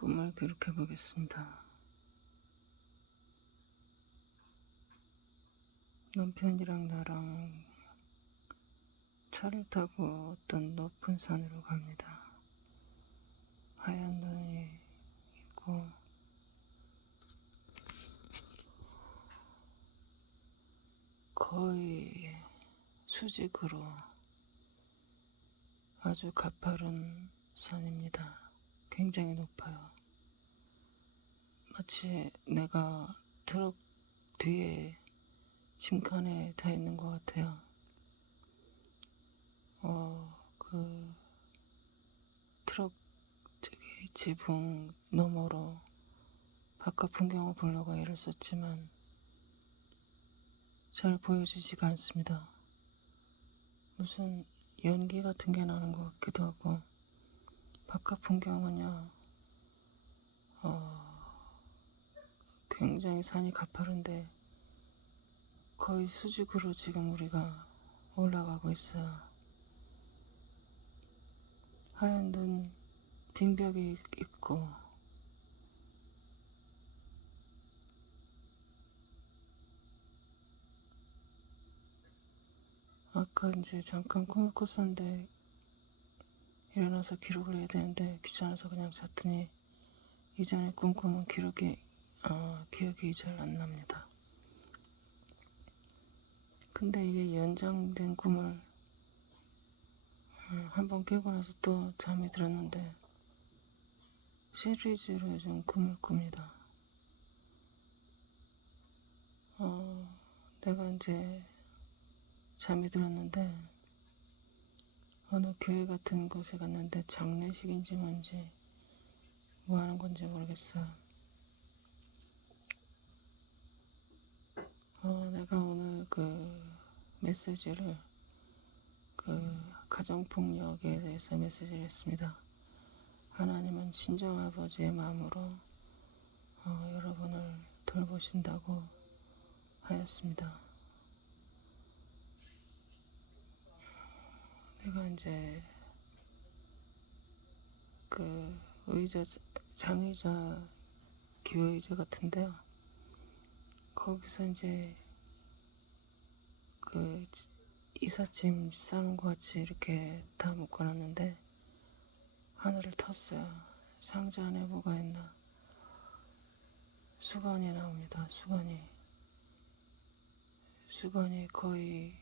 꿈을 기록해 보겠습니다. 남편이랑 나랑 차를 타고 어떤 높은 산으로 갑니다. 하얀 눈이 있고 거의 수직으로 아주 가파른 산입니다. 굉장히 높아요. 마치 내가 트럭 뒤에 짐칸에 타 있는 것 같아요. 그 트럭 지붕 너머로 바깥 풍경을 보려고 애를 썼지만 잘 보여지지가 않습니다. 무슨 연기 같은 게 나는 것 같기도 하고, 바깥 풍경은요, 굉장히 산이 가파른데 거의 수직으로 지금 우리가 올라가고 있어요. 하얀 눈, 빙벽이 있고, 아까 이제 잠깐 꿈을 꿨었는데 일어나서 기록을 해야 되는데 귀찮아서 그냥 잤더니 이전에 꿈꾸면 기억이 잘 안 납니다. 근데 이게 연장된 꿈을 한번 깨고 나서 또 잠이 들었는데 시리즈로 요즘 꿈을 꿉니다. 내가 이제 잠이 들었는데 어느 교회 같은 곳에 갔는데 장례식인지 뭔지 뭐 하는 건지 모르겠어요. 내가 오늘 그 메시지를 가정폭력에 대해서 메시지를 했습니다. 하나님은 친정아버지의 마음으로 여러분을 돌보신다고 하였습니다. 내가 이제 그 의자, 장의자, 기회의자 같은데요. 거기서 이제 그 이삿짐 싸는 것 같이 이렇게 다 묶어놨는데 하나를 텄어요. 상자 안에 뭐가 있나? 수건이 나옵니다. 수건이 거의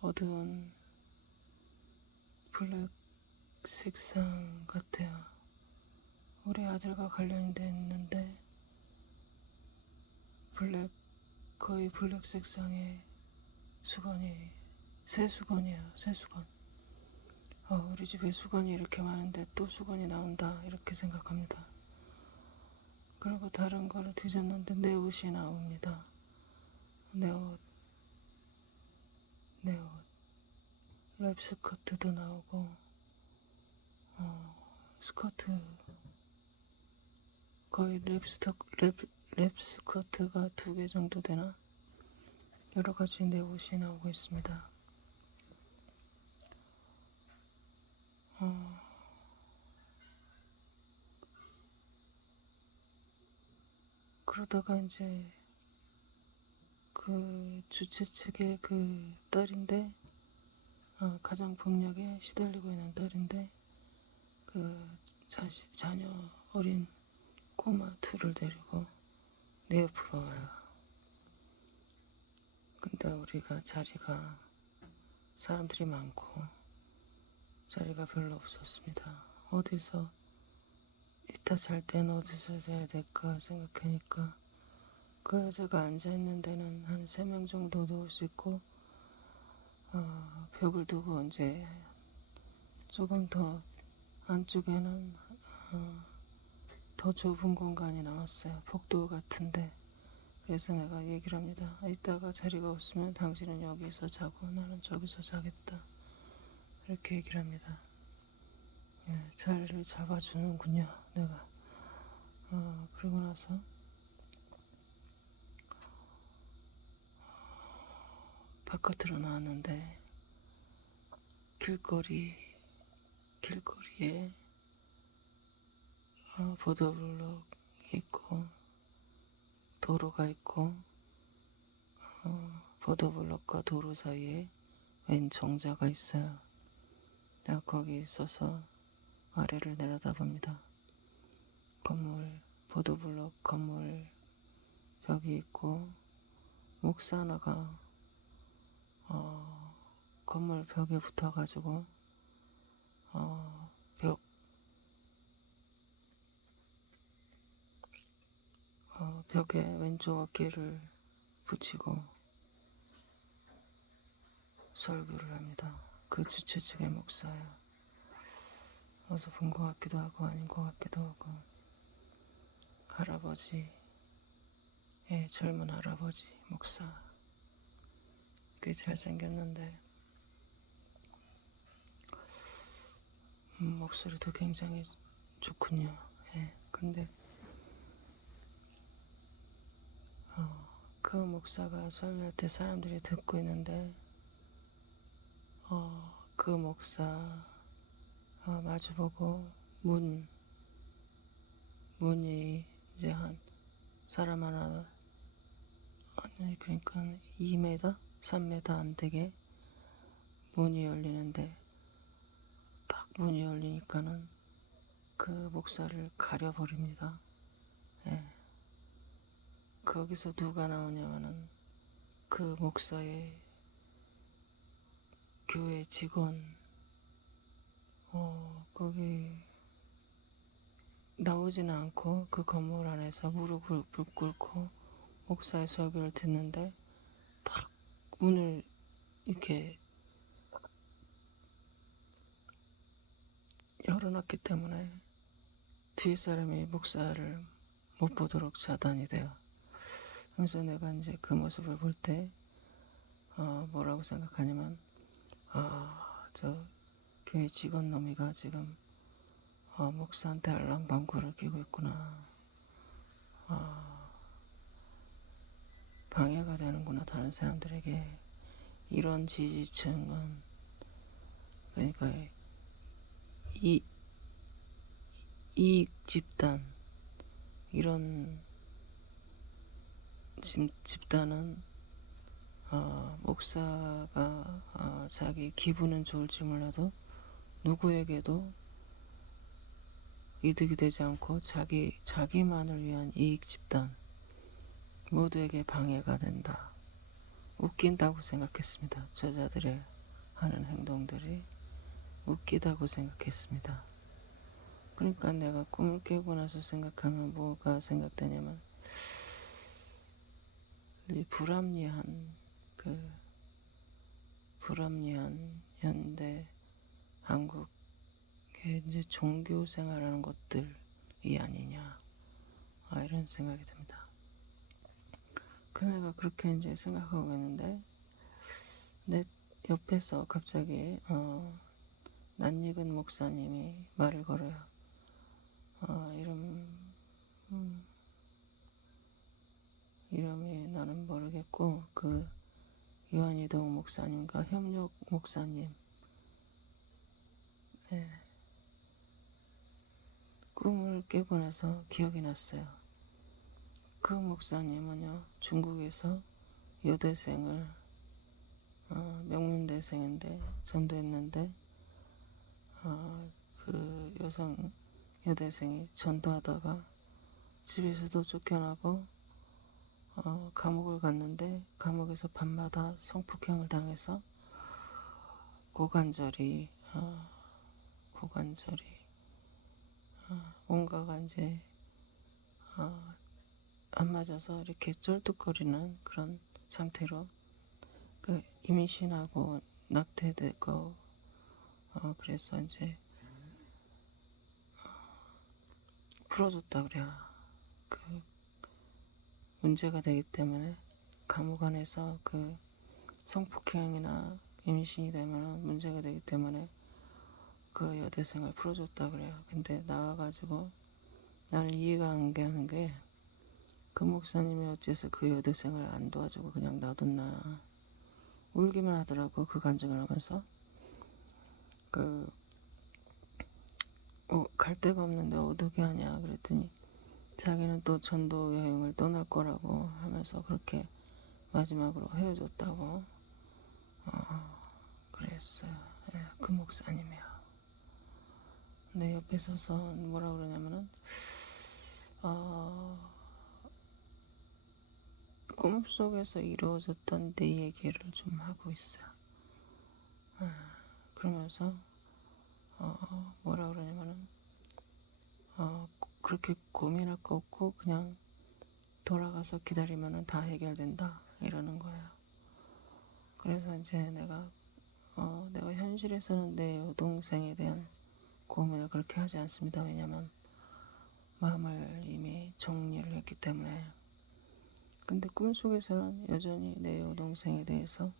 어두운 블랙 색상 같아요. 우리 아들과 관련이 돼 있는데 거의 블랙 색상의 수건이, 새 수건이에요. 새 수건. 우리 집에 수건이 이렇게 많은데 또 수건이 나온다 이렇게 생각합니다. 그리고 다른 거를 뒤졌는데 내 옷이 나옵니다. 내 옷. 랩 스커트도 나오고, 스커트, 거의 랩 스커트가 2개 정도 되나? 여러 가지 내 옷이 나오고 있습니다. 그러다가 이제 그 주최 측의 그 딸인데, 가정폭력에 시달리고 있는 딸인데, 그 자녀 어린 꼬마 2를 데리고 내 옆으로 와요. 근데 우리가 자리가 사람들이 많고 자리가 별로 없었습니다. 이따 잘 때는 어디서 자야 될까 생각하니까 그 여자가 앉아있는 데는 한 3명 정도 누울 수 있고, 벽을 두고 이제 조금 더 안쪽에는 더 좁은 공간이 남았어요. 복도 같은데. 그래서 내가 얘기를 합니다. 이따가 자리가 없으면 당신은 여기서 자고 나는 저기서 자겠다. 이렇게 얘기를 합니다. 자리를 잡아주는군요, 내가. 그러고 나서 바깥으로 나왔는데 길거리에 보도블록 있고 도로가 있고 보도블록과 도로 사이에 웬 정자가 있어요. 내가 거기 있어서 아래를 내려다봅니다. 보도블록 건물 벽이 있고 목사 하나가 건물 벽에 붙어가지고 벽에 왼쪽 어깨를 붙이고 설교를 합니다. 그 주최 측의 목사예요. 어디서 본 것 같기도 하고 아닌 것 같기도 하고 할아버지, 젊은 할아버지 목사 꽤 잘생겼는데 목소리도 굉장히 좋군요. 근데 그 목사가 설교할 때 사람들이 듣고 있는데 그 목사 마주보고 문이 이제 한 사람 하나 아니 그러니까 2m, 3m 안 되게 문이 열리는데 딱 문이 열리니까는 그 목사를 가려버립니다. 거기서 누가 나오냐면은 그 목사의 교회 직원 거기 나오지는 않고 그 건물 안에서 무릎을 꿇고 목사의 설교를 듣는데 딱 문을 이렇게 열어놨기 때문에 뒤에 사람이 목사를 못 보도록 차단이 돼요. 그래서 내가 이제 그 모습을 볼 때 뭐라고 생각하냐면 저 교회 직원 놈이가 지금 목사한테 알랑방구를 끼고 있구나. 방해가 되는구나 다른 사람들에게. 이런 지지층은 그러니까 이익 집단 이런 집단은 목사가 자기 기분은 좋을지 몰라도 누구에게도 이득이 되지 않고 자기만을 위한 이익 집단 모두에게 방해가 된다. 웃긴다고 생각했습니다. 저자들의 하는 행동들이 웃기다고 생각했습니다. 그러니까 내가 꿈을 깨고 나서 생각하면 뭐가 생각되냐면 이 불합리한 현대 한국의 이제 종교 생활하는 것들이 아니냐 이런 생각이 듭니다. 그 내가 그렇게 이제 생각하고 있는데 내 옆에서 갑자기 낯익은 목사님이 말을 걸어요. 이름이 나는 모르겠고 그 요한이동 목사님과 협력 목사님 꿈을 깨고 나서 기억이 났어요. 그 목사님은요 중국에서 여대생을 명문대생인데 전도했는데 그 여성 여대생이 전도하다가 집에서도 쫓겨나고 감옥을 갔는데 감옥에서 밤마다 성폭행을 당해서 고관절이 온가가 이제 안 맞아서 이렇게 쩔뚝거리는 그런 상태로 그 임신하고 낙태되고 그래서 이제 풀어줬다 그래요. 그 문제가 되기 때문에 감옥 안에서 그 성폭행이나 임신이 되면 문제가 되기 때문에 그 여대생을 풀어줬다 그래요. 근데 나와가지고 나는 이해가 안 가는 게 그 목사님이 어째서 그 여대생을 안 도와주고 그냥 놔뒀나. 울기만 하더라고 그 간증을 하면서. 갈 데가 없는데 어떻게 하냐 그랬더니 자기는 또 전도 여행을 떠날 거라고 하면서 그렇게 마지막으로 헤어졌다고 그랬어요. 예, 그 목사님이요. 근데 옆에 서서 뭐라 그러냐면은 꿈속에서 이루어졌던 내 얘기를 좀 하고 있어요. 그러면서 뭐라 그러냐면은 그렇게 고민할 거 없고 그냥 돌아가서 기다리면은 다 해결된다 이러는 거예요. 그래서 이제 내가 현실에서는 내 여동생에 대한 고민을 그렇게 하지 않습니다. 왜냐면 마음을 이미 정리를 했기 때문에. 근데 꿈속에서는 여전히 내 여동생에 대해서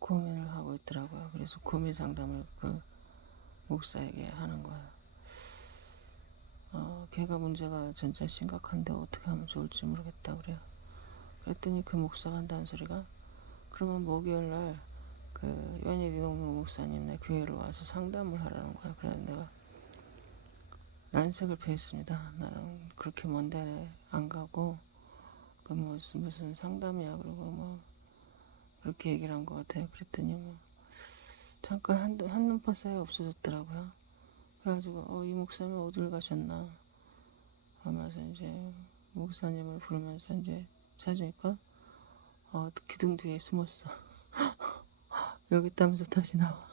고민을 하고 있더라고요. 그래서 고민 상담을 그 목사에게 하는 거예요. 걔가 문제가 진짜 심각한데 어떻게 하면 좋을지 모르겠다 그래요. 그랬더니 그 목사가 한다는 소리가 그러면 목요일날 그 연예대 동료 목사님 네 교회로 와서 상담을 하라는 거야. 그래서 내가 난색을 표했습니다. 나는 그렇게 먼데 안 가고 그 무슨 상담이야 그러고 뭐 그렇게 얘기를 한 것 같아요. 그랬더니 뭐 잠깐 한눈파 사이에 없어졌더라고요. 그래가지고 이 목사님 어딜 가셨나 하면서 이제 목사님을 부르면서 이제 찾으니까 기둥 뒤에 숨었어. 여기 있다면서 다시 나와.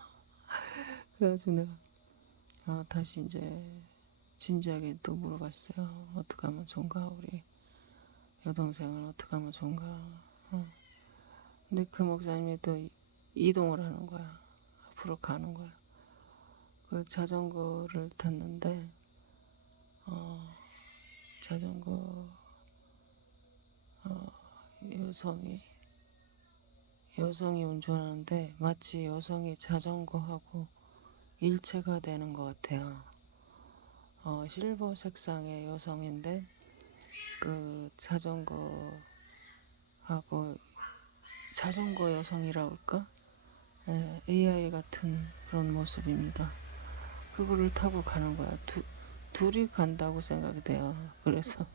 그래가지고 내가 다시 이제 진지하게 또 물어봤어요. 어떻게 하면 좋은가 우리 여동생을 어떻게 하면 좋은가. 근데 그 목사님이 또 이동을 하는 거야. 앞으로 가는 거야. 그 자전거를 탔는데 자전거 여성이 운전하는데 마치 여성이 자전거하고 일체가 되는 것 같아요. 실버 색상의 여성인데 그 자전거 여성이라고 할까? 예, AI 같은 그런 모습입니다. 그거를 타고 가는 거야. 둘이 간다고 생각이 돼요. 그래서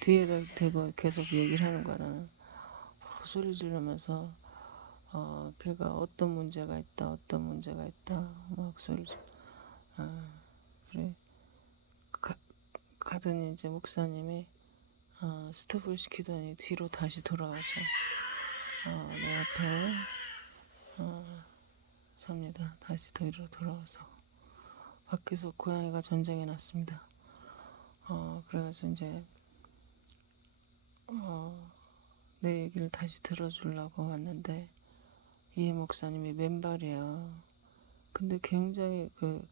뒤에다 대고 계속 얘기를 하는 거야. 나는 막 소리 지르면서 걔가 어떤 문제가 있다 막 소리 지르. 그래 가더니 이제 목사님이 스톱을 시키더니 뒤로 다시 돌아와서 내 앞에 섭니다. 다시 뒤로 돌아와서 밖에서 고양이가 전쟁이 났습니다. 그래가지고 이제 내 얘기를 다시 들어주려고 왔는데 이 목사님이 맨발이야. 근데 굉장히 그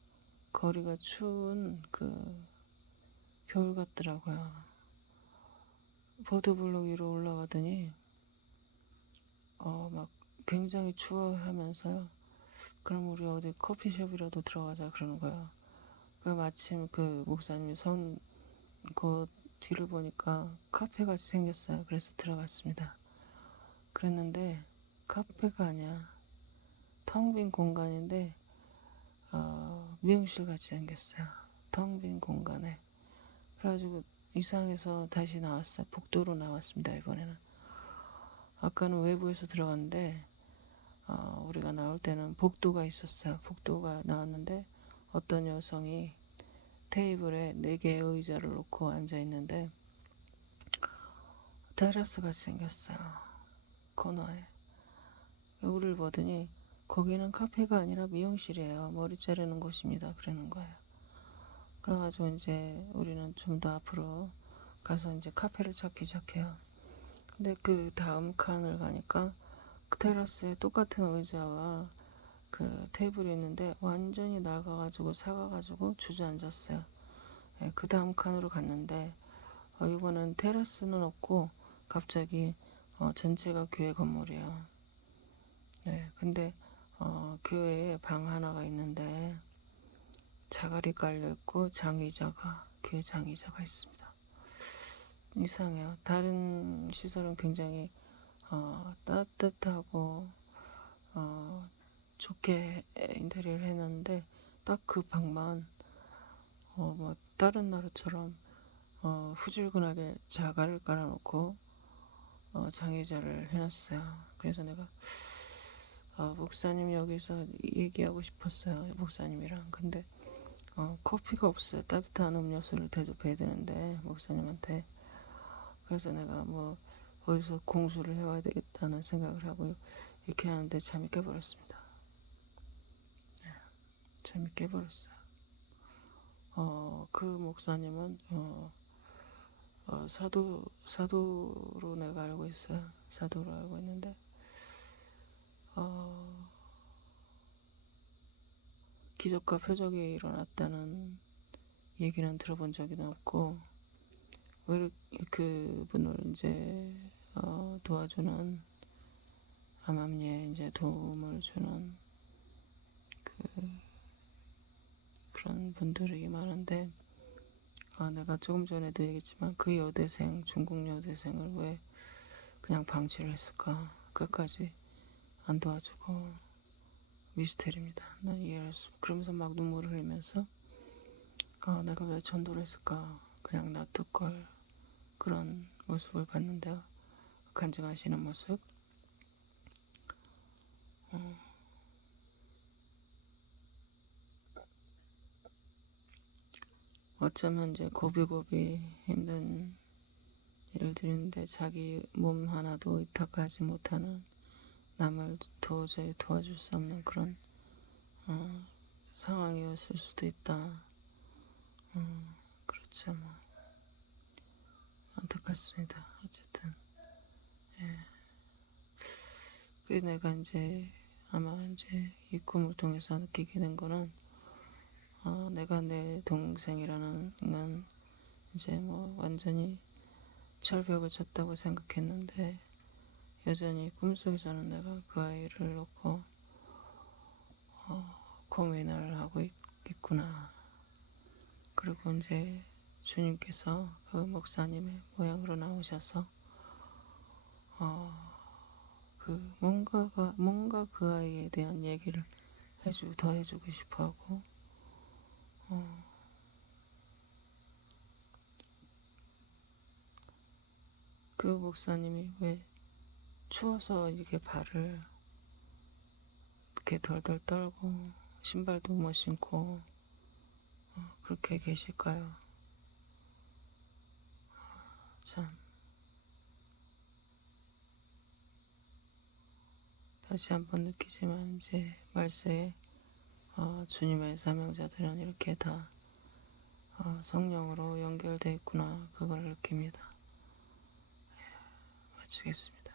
거리가 추운 그 겨울 같더라고요. 보도블록 위로 올라가더니 막 굉장히 추워하면서요. 그럼 우리 어디 커피숍이라도 들어가자 그러는 거야. 그 마침 그 목사님이 그 뒤를 보니까 카페같이 생겼어요. 그래서 들어갔습니다. 그랬는데 카페가 아니야. 텅 빈 공간인데 미용실 같이 생겼어요. 텅 빈 공간에. 그래가지고 이상해서 다시 나왔어요. 복도로 나왔습니다. 이번에는. 아까는 외부에서 들어갔는데 우리가 나올 때는 복도가 있었어요. 복도가 나왔는데 어떤 여성이 테이블에 4개의 의자를 놓고 앉아있는데 테라스 같이 생겼어요. 코너에. 우리를 보더니 거기는 카페가 아니라 미용실이에요. 머리 자르는 곳입니다. 그러는 거예요. 그래가지고 이제 우리는 좀 더 앞으로 가서 이제 카페를 찾기 시작해요. 근데 그 다음 칸을 가니까 그 테라스에 똑같은 의자와 그 테이블이 있는데 완전히 낡아가지고 사가가지고 주저앉았어요. 네, 그 다음 칸으로 갔는데 이번엔 테라스는 없고 갑자기 전체가 교회 건물이에요. 네, 근데 교회에 방 하나가 있는데 자갈이 깔려있고 교회 장의자가 있습니다. 이상해요. 다른 시설은 굉장히 따뜻하고 좋게 인테리어를 해놨는데 딱 그 방만 뭐 다른 나라처럼 후줄근하게 자갈을 깔아놓고 장의자를 해놨어요. 그래서 내가 목사님 여기서 얘기하고 싶었어요. 목사님이랑. 근데 커피가 없어요. 따뜻한 음료수를 대접해야 되는데 목사님한테. 그래서 내가 뭐 어디서 공수를 해와야 되겠다는 생각을 하고 이렇게 하는데 잠이 깨버렸습니다. 잠이 깨버렸어요. 그 목사님은 사도로 내가 알고 있어요. 사도로 알고 있는데 기적과 표적이 일어났다는 얘기는 들어본 적이 없고 왜 그분을 이제 도와주는 암암리에 이제 도움을 주는 그런 분들이 많은데 내가 조금 전에도 얘기했지만 그 여대생 중국 여대생을 왜 그냥 방치를 했을까? 끝까지 안 도와주고 미스테리입니다. 난 이해할 수. 그러면서 막 눈물을 흘리면서 내가 왜 전도를 했을까? 그냥 놔둘 걸. 그런 모습을 봤는데요. 간증하시는 모습. 어쩌면 이제 고비고비 힘든 일을 드리는데 자기 몸 하나도 의탁하지 못하는 남을 도저히 도와줄 수 없는 그런 상황이었을 수도 있다. 그렇죠. 뭐 안타깝습니다. 어쨌든 그 내가 이제 아마 이제 이 꿈을 통해서 느끼게 된 거는 내가 내 동생이라는 건 이제 뭐 완전히 철벽을 쳤다고 생각했는데 여전히 꿈속에서는 내가 그 아이를 놓고 고민을 하고 있구나. 그리고 이제 주님께서 그 목사님의 모양으로 나오셔서 뭔가 그 아이에 대한 얘기를 더 해주고 싶어하고 그 목사님이 왜 추워서 이렇게 발을 이렇게 덜덜 떨고 신발도 못 신고 그렇게 계실까요? 참 다시 한번 느끼지만 이제 말세에 주님의 사명자들은 이렇게 다 성령으로 연결돼 있구나 그걸 느낍니다. 마치겠습니다.